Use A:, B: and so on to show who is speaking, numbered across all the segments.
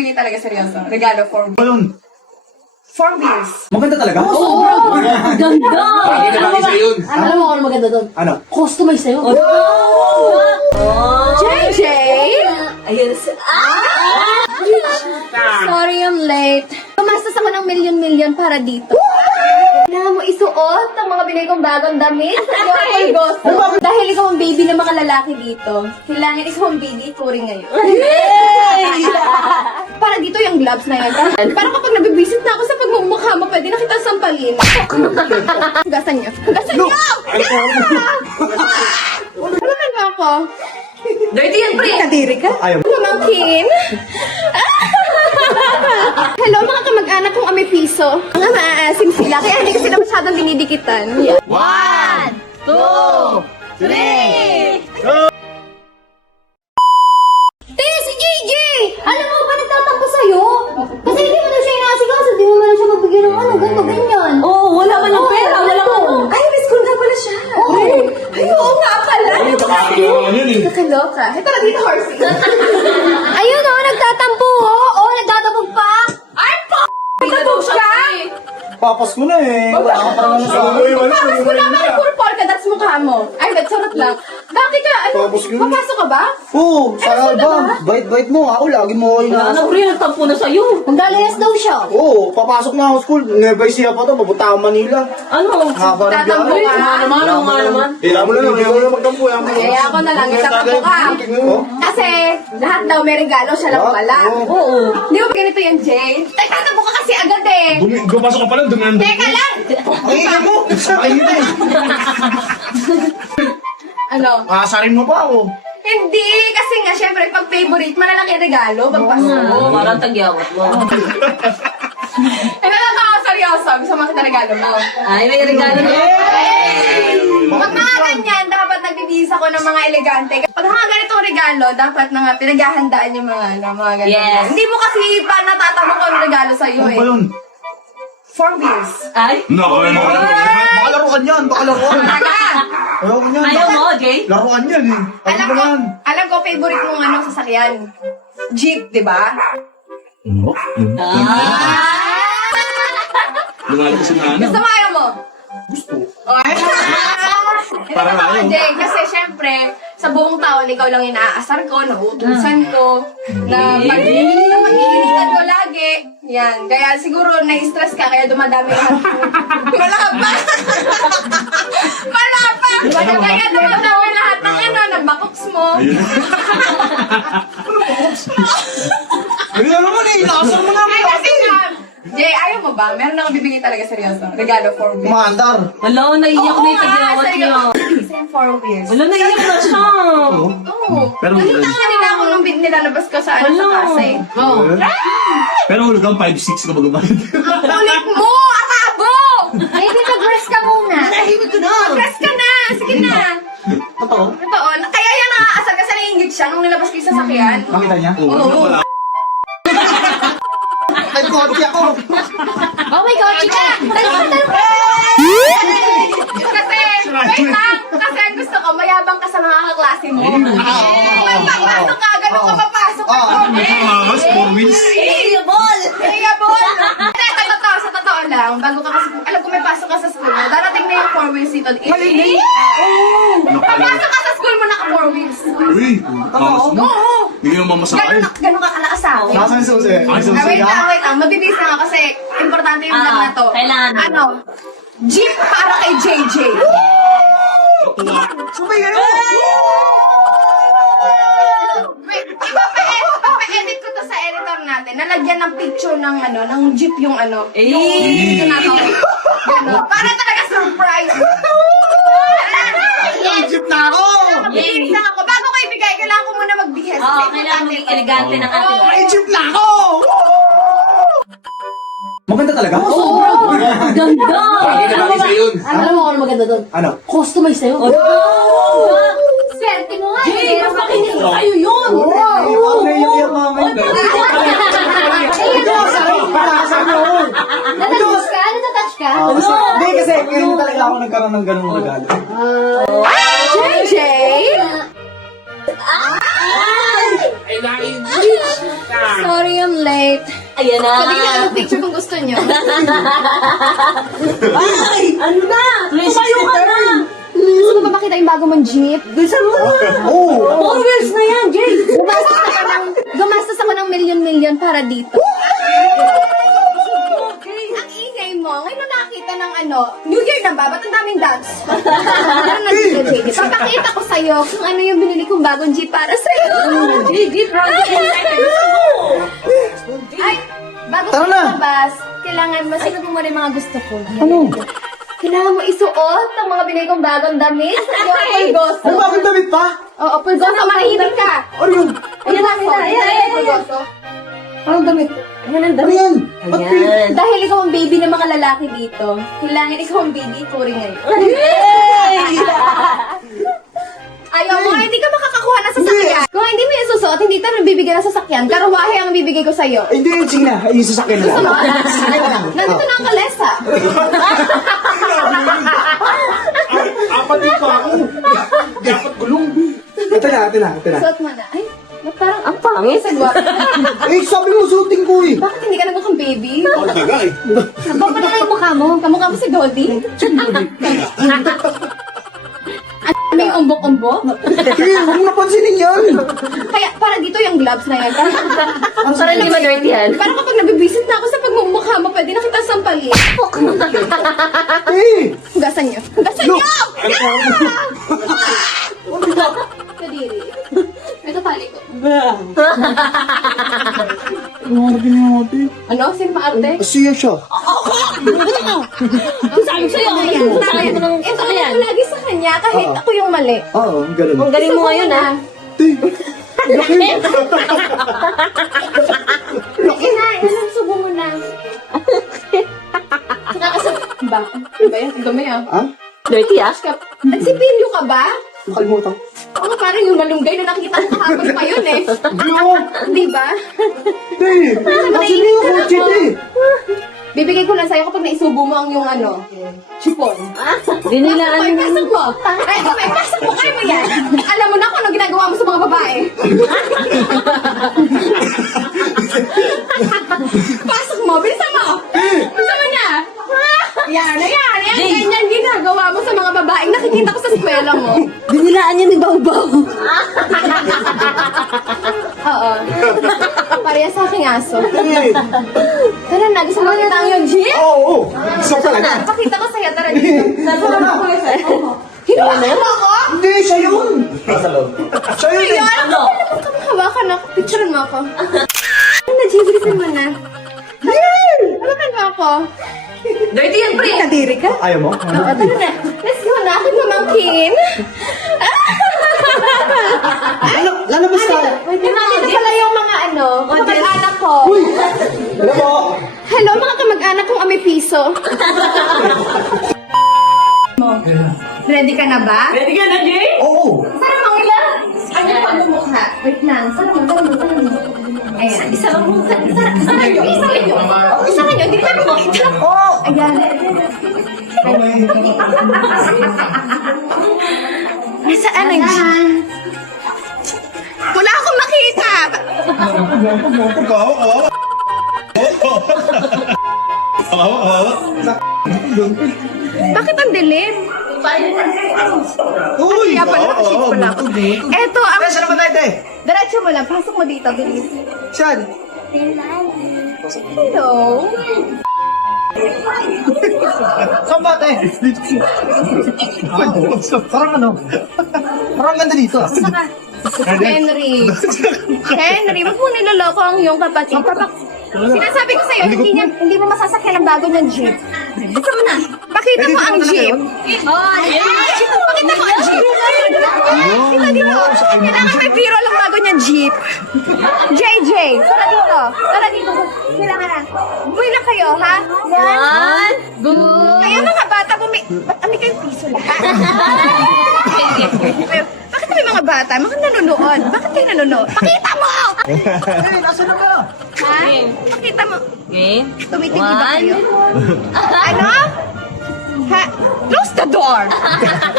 A: bibigay talaga seryoso. Regalo for
B: Ayun.
A: 4 wheels.
B: Maganda talaga?
C: Oo! Ganda!
D: Bakit naman isa yun?
C: Alam mo kung ano maganda doon?
B: Ano?
C: Customize sa'yo.
A: JJ!
C: Ayun.
A: Sorry I'm late. Tumastos ako ng milyon-milyon para dito. Kailangan mo isuot ang mga binigay kong bagong damit sa Yorkol Gusto. Dahil ikaw ang baby ng mga lalaki dito. Kailangan ikaw ang baby touring ngayon. Para dito yung gloves na yan. Para kapag nabibisit na ako sa pagmumukha mo, pwede na kita sampalin. Hugasan niyo. Hugasan niyo! Ano ba ako?
C: Dirty yan, pre!
A: Kadiri ka?
B: Ayaw.
A: Pamangkin? Hello mga kamag-anak kong ame piso. Mga maaasim sila, kaya hindi ko sila masyadong dinidikitan. Yeah.
C: 1, 2, 3!
E: Si JJ! Alam mo ba nagtatampo sa'yo? Kasi hindi mo na siya inaasikaso, hindi mo na siya magbigyan ng ano, ganito, ganyan.
C: Oo, wala ka ng pera, wala ka ng...
A: Ay, miss ko nga pala siya. Ay, oo nga pala.
D: Nakakagawa yun eh.
A: Nakaloka. Ito na dito, horsey.
E: Ayun o, nagtatampo o! Oo, nagtatabog pa!
A: Ay, po! Nagtatog siya?
B: Papas ko na eh. Wala ka pa naman sa akin.
A: Tapos ko naman, puro polka dots mukha mo. Ay, wait, charot lang. Bakit ka? Ano?
B: Tapos yun.
A: Papasok ka ba?
B: Oo, sa album. Bait-bait mo. Ako lagi mo ko
C: Wala na,
B: inaasar.
C: pre, nagtampo na sa'yo.
E: Maglalayas daw siya.
B: Oo, papasok na ako school. Nueva Ecija pa to. Papunta ako Manila.
C: Ano?
B: Haba ng
A: Tatampo
B: biyahe.
A: ka.
C: Ano naman?
B: Kaya mo na lang. Kaya mo na magtampo.
A: Kaya ako na lang, itatampo ka. Kasi lahat daw may regalo, siya lang wala.
C: Oo.
A: Di ba ganito yan, Jay? Nagtatampo ka kasi agad eh.
D: Gumapasok ka pala, dumaan.
A: Teka lang!
B: Ay, mo. Ay, hindi.
A: Ano?
B: Asarin mo pa ako.
A: Hindi! Kasi nga, syempre, pag favorite, malalaki ang regalo, pagpasko.
C: Oo, parang tagyawat mo.
A: Eh, nalang ako seryoso. Gusto mo kita regalo mo.
C: Ay, may regalo na.
A: Pag mga ganyan, dapat nagbibihis ako ng mga elegante. Pag mga ganitong regalo, dapat na nga pinaghahandaan yung mga ganyan.
C: Yes.
A: Hindi mo kasi pa natatanong kung ano regalo sa'yo
B: Ano
A: eh.
B: ba yun?
A: 4 wheels.
C: Ay,
D: Nako,
B: Baka laruan yan. Baka laruan.
A: Talaga!
B: Ayaw ko yan.
C: ayaw mo, Jay?
B: Laruan yan eh.
A: Alam ko, favorite mong ano, sasakyan. Jeep, di ba?
D: Lumalabas yung ano.
A: Gusto mo, ayaw mo?
B: Gusto.
A: Ay!
D: Parang
A: Ito,
D: ayaw.
A: Jay, kasi syempre, sa buong taon, ikaw lang inaasar ko, nauutusan ko, na mag-iinitan ko lagi. Yan. Kaya siguro na-stress ka, kaya dumadami lahat. Malapa! Malapa! Kaya dumadami lahat ng ano, ng bakoks mo.
B: Ay, ano mo na. Inasar mo na.
A: Ay, kasi nga, Jay, ayaw mo ba? Meron akong bibigay talaga seryoso. Regalo for me.
B: Maandar.
C: Wala, naiiyak na yung tagyawat niya.
A: Isa yung 4 wheels.
C: Wala, naiiyak na siya.
A: Oo.
D: Pero
A: Nakita ka nila ako nung nilalabas ko sa ano sa kasa eh. Oo.
D: Pero hulugang 5'6" ka magabayad.
A: Ang kulit mo! Akabo!
E: Maybe mag-rest ka muna.
A: Press ka na! Sige na!
B: Totoo.
A: Totoo. Kaya yan naaasar kasi naiingit siya nung nilabas ko yung sasakyan.
B: Nakita niya?
A: Oo.
B: Ay, kotse ako.
E: Oh my God, chika! Talong!
A: Kasi, wait lang! Kasi ang gusto ko, mayabang ka sa mga kaklase mo. May papasok ka, ganun ka papasok ka.
D: Mas 4 wheels.
A: Kaya bol! Ito, totoo, sa totoo lang, bago ka kasi, alam ko may pasok ka sa school mo, darating na yung 4 wheels dito. Papasok ka sa school mo, naka 4 wheels.
D: Uy, mamas mo.
A: Oo!
D: Hindi ka mamasakay.
A: Ganun ka kalakas sa akin.
B: Nasaan yung susi? Ay,
A: Ah,
B: susi
A: wait
B: ka?
A: lang, wait lang. Mabibis na ako kasi importante yung vlog na to.
C: kailangan.
A: Ano? Jeep para kay JJ.
B: Sabay kayo.
A: Wait, ipapa-edit ko to sa editor natin. Nalagyan ng picture ng ano, ng jeep yung ano. Yung video na to. Ganun. Para talaga surprise.
B: Jeep na ako.
A: Mabibis lang ako. Bago ko ibigay, kailangan ko muna magbihis.
C: Oo, kailangan maging elegante ng ating...
B: Ay, jeep na ako. Maganda talaga?
C: Oo, ganda!
D: Bakit naman isa yun?
C: Alam mo kung ano maganda doon?
B: Ano?
C: Customize sa'yo.
E: Swerte mo nga.
C: Jay, mas makinig kayo yun!
B: Ay, parang naiyak mami. Ito, asar. Para asar mo.
E: Natouch ka? Natouch ka?
B: Hindi, kasi ngayon talaga ako nagkaroon ng ganung regalo.
A: JJ?
D: Ay,
A: Sorry, I'm late.
C: Ayan na.
A: Pwede na anong picture kung gusto nyo.
C: Ay! Ano na? Tumayo ka na!
A: Gusto mo ba makita yung bago mong jeep?
C: Gusto mo? Four wheels na yan, Jay!
A: Gumastos ako ng million-million para dito. Ang ingay mo, ngayon na nakita ng New Year na ba? Ba't ang daming dance? Meron na dito, JD. Papakita ko sa'yo kung ano yung binili kong bagong jeep para sa'yo.
C: JD, proud
A: Ay, bago
B: Tara
A: ka
B: na.
A: lumabas, kailangan masunod mo muna yung mga gusto ko. Ano? Kailangan mo isuot ang mga binili kong bagong damit. Yung pulgoso.
B: Ano bakit damit pa?
A: Oo, pulgoso, manahimik ka.
B: Ano yun?
C: Ayan na, ayan.
A: Pulgoso.
B: Anong damit?
C: Ayan ang
B: Ano
C: dami.
B: yan? Ba't pink?
C: Ayan.
A: Dahil ikaw ang baby ng mga lalaki dito, kailangan ikaw ang baby turing ngayon. Ayaw mo, hindi ka makakakuha ng sasakyan. Kung hindi mo yung susuot, hindi tayo bibigyan ng sasakyan. Karawahe ang bibigay ko sa'yo.
B: Ay, hindi, sige na. Ay, yung sasakyan na
A: Gusto mo?
B: lang.
A: Nandito na ang kalesa.
D: Apat yung pa ako. Dapat gulong.
B: Ito na.
A: Suot mo na. Ay, ba't parang
C: Ang pangit.
A: sa guwapo.
B: Eh, sabi mo, suotin ko eh.
A: Bakit hindi ka nagmukhang baby?
D: Ako taga eh.
A: Baka na lang yung mukha mo. Kamukha mo si Goldie. May umbok-umbok.
B: Eh, huwag mo napansinin yan.
A: Kaya para dito yung gloves na yan.
C: Para hindi ma-dirty yan.
A: Para kapag nabibisit na ako sa pagmumukha mo, pwede na kita sampalin.
B: Eh,
A: Hugasan niyo. Hugasan
B: Look!
A: niyo! Kadiri. Ito tali ko. Ano? Sino maarte?
B: asiya siya.
C: Ang sabi sa'yo, ang sabi mo ng
A: Ito
C: sasakyan.
A: ako lagi sa kanya kahit ako yung mali.
B: Oo, ang galing.
C: Ang galing mo ngayon, ha?
B: Eh, laki.
A: Ina, subo mo na. Ba? Ano ba yan? Ang dami ah.
B: Ha?
C: Dirty, ah?
A: Nagsipilyo ka ba?
B: Nakalimutan.
A: Oo, parang yung malunggay na nakikita ko kahapon pa yun eh.
B: Hindi ako.
A: Di ba?
B: Eh, kasi niyo ako, chite.
A: Bibigay ko lang sa'yo kapag naisubo mo ang yung chipon.
C: Dinilaan
A: May
C: mo.
A: pasok mo. Ay, may pasok mo. Kaya mo yan. Alam mo na kung ano ginagawa mo sa mga babae. Pasok mo. Bilisan mo. Bilisan mo niya. Yan. Ganyan ginagawa mo sa mga babaeng nakikita ko sa eskwela mo.
C: Dinilaan niya ni Bawbaw.
A: Oo. Pareha sa aking aso.
B: Eh,
A: Tara na. Gusto mo kita ang yung jeep?
B: oo. Gusto ko talaga.
A: Pakita ko sa'yo. Tara dito. Hinuha mo ako?
B: Hindi, siya yun. Siya yun eh.
A: Ayun!
C: Ano?
A: Hawakan ako. Picturean mo ako. Ano, Jigrisan mo na. Hawakan mo ako.
C: Dirty yan, pre.
A: Kadiri ka?
B: Ayaw mo?
A: Oo, tara na. Let's go na. Aking mamangkin.
B: Lalabas tayo.
A: Dito pala yung mga kamag-anak ko.
B: Uy! Alam mo?
A: Hello, mga kamag-anak kong ame piso. Ready ka na ba?
C: Ready ka na, Jay?
B: Oo.
A: Sana mo ilan? Ano pagmumukha? Wait lang. Sana mo. Ayan. Isa lang mo. Isa lang yun. Isa lang yun. Hindi ka makita.
B: Oo.
A: Ayan. Nasaan ang jeep? Wala akong makita. Bakit ang dilim?
B: Uy!
A: Kaya pala nakashit pala ako. Eto, ang...
B: Saan naman tayo, te?
A: Diretso mo lang. Pasok mo dito, bilis.
B: Saan?
A: Hello.
B: Saan ba, te? Parang ano? Parang ganda dito.
A: Henry. Henry, wag mo niloloko ang iyong kapatid. Sinasabi ko sa'yo, hindi mo masasakyan ang bago ng jeep. Gusto mo na. Pakita mo ang jeep. Pakita mo ang jeep. Dito. Kailangan may biro lang bago niyang jeep. JJ, tara dito. Tara dito. Kailangan na. Buwi lang kayo, ha?
C: One, good.
A: Kaya mga bata, ba't ami kayong piso lahat? Bakit may mga bata? Bakit nanonood? Bakit kayo nanonood? Pakita mo!
B: Eh, nasa na ka?
A: Ha? Pakita mo.
C: Okay.
A: Tumitingin ba
C: One.
A: kayo? Ano? Ha? Close the door!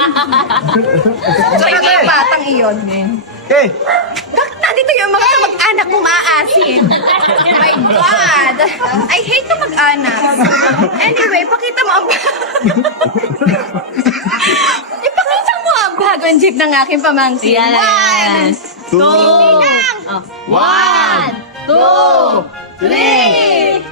A: So, yung mga batang iyon.
B: Eh,
A: Bakit nandito yung mga kamag-anak anak mo maasin. Oh my God. I hate to mag-anak. Anyway, pakita mo ang ipakita mo ang bagong jeep ng aking pamangkin.
C: Yan.
A: 1, 2, lang. 1, 2, 3.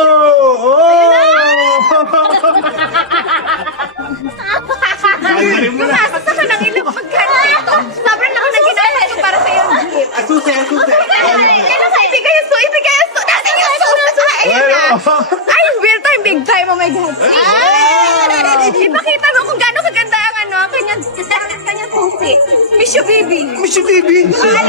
A: Sasasa ka ng ilong pagkano ito. Sobrang laki na ginagawa ko para sa iyong jeep.
D: Asuse.
A: Ibigay yung suit, ibigay yung suit. Nasaan yung suit? Ayun na. Ay, real time, big time. Oh my God. Ipakita mo kung gaano kaganda ang kanyang susi. Miss you, baby.
D: Miss you, baby.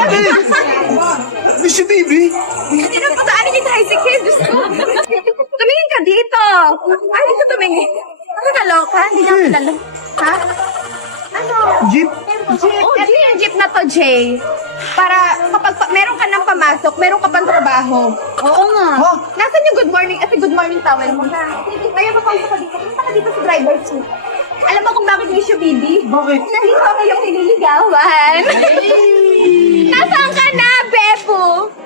D: Miss you, baby.
A: Hindi na pataanin yung tricycle. Diyos ko. Tumingin ka dito. Ay, dito tumingin. Ano naloka? Hindi na kilala. Ha? Ano?
D: Jeep.
A: Jeep. Ito yung jeep na to, Jay. Para kapag meron ka nang pamasok, meron ka pang trabaho.
C: Oo nga.
D: Ha?
A: Nasaan yung good morning? At good morning towel mo na. Ngayon mapauso ka dito. Punta ka dito sa driver's seat. Alam mo kung bakit miss you, baby?
D: Bakit?
A: Nandito ako yung nililigawan. Nasaan ka na, Bebo?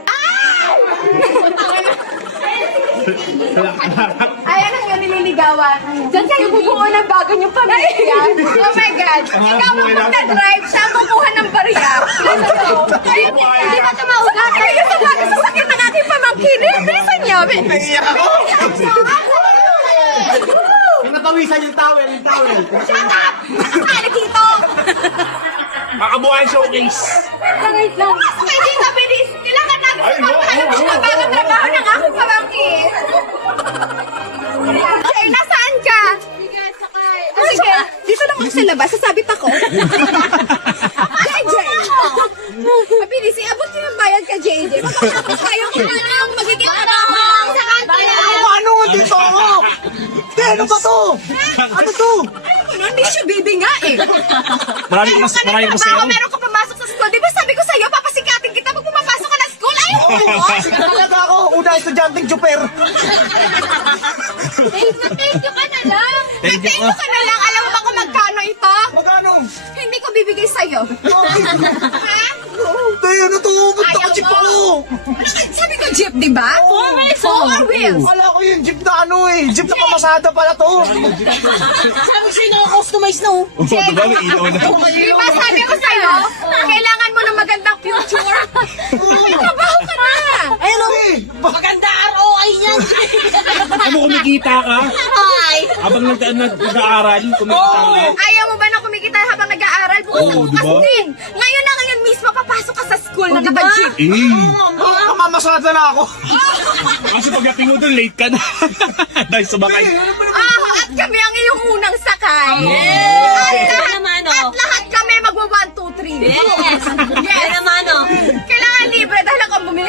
A: Ayan ang yung nililigawan. Diyan kayo bubuo ng bago niyong pamilya. Oh my God. Ikaw ang magka-drive, siya ang kukuha ng barya. Hindi ba ito maugat? Ay, yung sabagay sa sakit ng aking pamangkin. Bilisan niyo.
D: Naiiyak ako. Pinatawisan yung towel.
A: Shut up! Ano dito?
D: Makabuhay showcase.
A: Wait lang. Okay, dito, bilis. Kailangan natin magpapahanap ng bagong trabaho ng aking pamangkin. Jay, nasaan ka? Sige, dito lang ako sa labas. Sasabit ako. JJ! Mabilis, iabot ko yung bayad ka, JJ. Magpapapos tayo kung ano yung magiging trabaho sa kantin.
D: Paano nga dito ako? Ano ba to? Ano to?
A: Ano, hindi siya baby nga eh.
B: Marami ko mas
A: trabaho, meron ka pumasok sa school. Di ba sabi ko sa'yo, papasikatin kita pag pumapasok ka na school? Ayaw mo!
D: Talaga ako, una estudyanteng chuper.
A: Thank you ka na lang.
B: Thank you
A: Thank you ka na lang. Alam mo ba kung magkano ito?
D: Magkano?
A: Hindi ko bibigay sa'yo. Ha?
D: Tayo na to, ba't
A: Ayaw
D: naka-jeep
A: mo.
D: ako?
A: Sabi ko jeep, di ba? Four wheels.
D: Wala ko yung jeep na jeep na pamasada pala to.
C: Sabi ko sa'yo naka-customize na oh.
B: Oo, diba? May ilaw na.
A: Di ba sabi ko sa'yo, kailangan mo ng magandang future? May trabaho ka na.
C: Ayun oh.
D: Eh,
C: Maganda ROI niyan.
B: Ano, kumikita ka?
C: Ay.
B: Habang nag-aaral, kumikita ka.
A: Ayaw mo ba na kumikita habang nag-aaral?
B: Oo,
A: Bukas
B: diba?
A: din. Ngayon na ngayon mismo, papasok ka sa school na naka-jeep.
D: kamamasada na ako.
B: Kasi pagdating mo doon, late ka na. Dahil sumakay.
A: At kami ang iyong unang sakay.
C: Yan naman oh.
A: At lahat kami magwa 1, 2, 3.
C: Yes. Yan naman oh.
A: Kailangan libre dahil ako bumili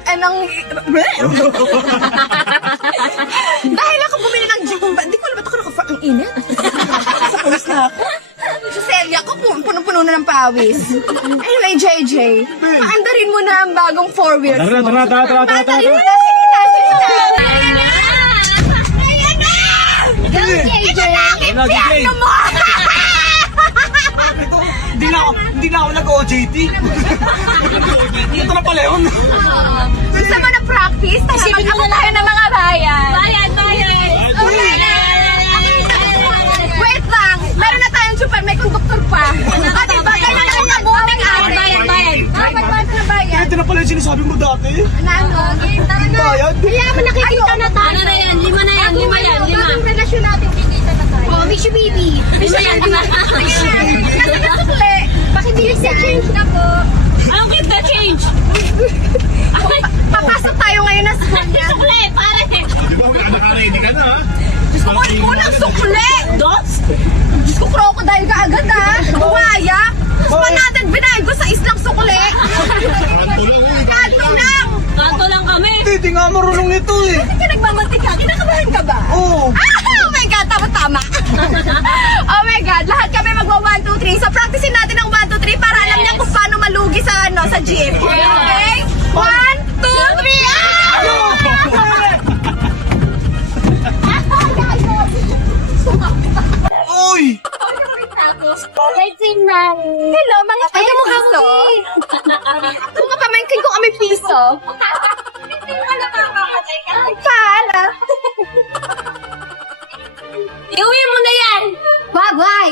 A: dahil ako bumili ng jeep. Hindi ko alam ba't ako ang init. Sa pawis na ako. Sa selya ko, punong-puno na ng pawis. Anyway, JJ, paandarin mo na ang bagong 4-wheels.
B: Tara.
A: Paandarin mo na, sige na. Ayan na! Ito na ang impyerno mo!
D: Hindi na ako nag-OJT. Ito na pala yun.
A: Gusto mo na practice? Tara, mag-abot tayo ng mga bayan.
C: Bayan.
A: Wait lang, meron na tayong super, may conductor pa. Diba, kailangan na niya buong
C: Bayan.
A: Magbayad na bayan.
D: Ito na pala yung sinasabi mo dati.
A: Nano? Tara na.
D: Bayad?
A: Kaya mo nakikita na tayo.
C: Ano na yan? Lima na yan.
A: Bagong relasyon natin, kikita na tayo.
C: Oh, Miss Baby. Miss yan.
A: Nasa nasukli. Pakibilis na change na po.
C: Anong give the change?
A: Papasok tayo ngayon na school niya.
C: Sukle, pare.
B: Di ba, naka-ready ka na, ha?
A: Unang sukli!
C: Dos?
A: Diyos ko, crocodile ka agad ha! Buwaya! Gusto natin binahin ko sa islang sukli! Kanto lang!
C: Kanto lang kami.
D: Hindi nga marunong nito eh.
A: Hindi ka nagmamantik ka? Kinakabahan ka ba?
D: Oo.
A: Oh my God! Tama! Oh my God! Lahat kami magwa 1, 2, 3. So practicein natin ang 1, 2, 3 para alam niya kung paano malugi sa sa jeep. Okay? 1, 2, 3!
D: Oy!
A: Hello, mga pamangkin ko. Mga pamangkin ko kami gusto. Paalam.
C: Iuwi mo na yan!
E: Bye-bye!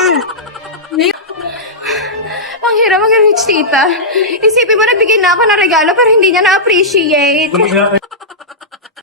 A: Ang hirap mag-reach, tita. Isipin mo, nagbigay na ako ng regalo pero hindi niya na-appreciate.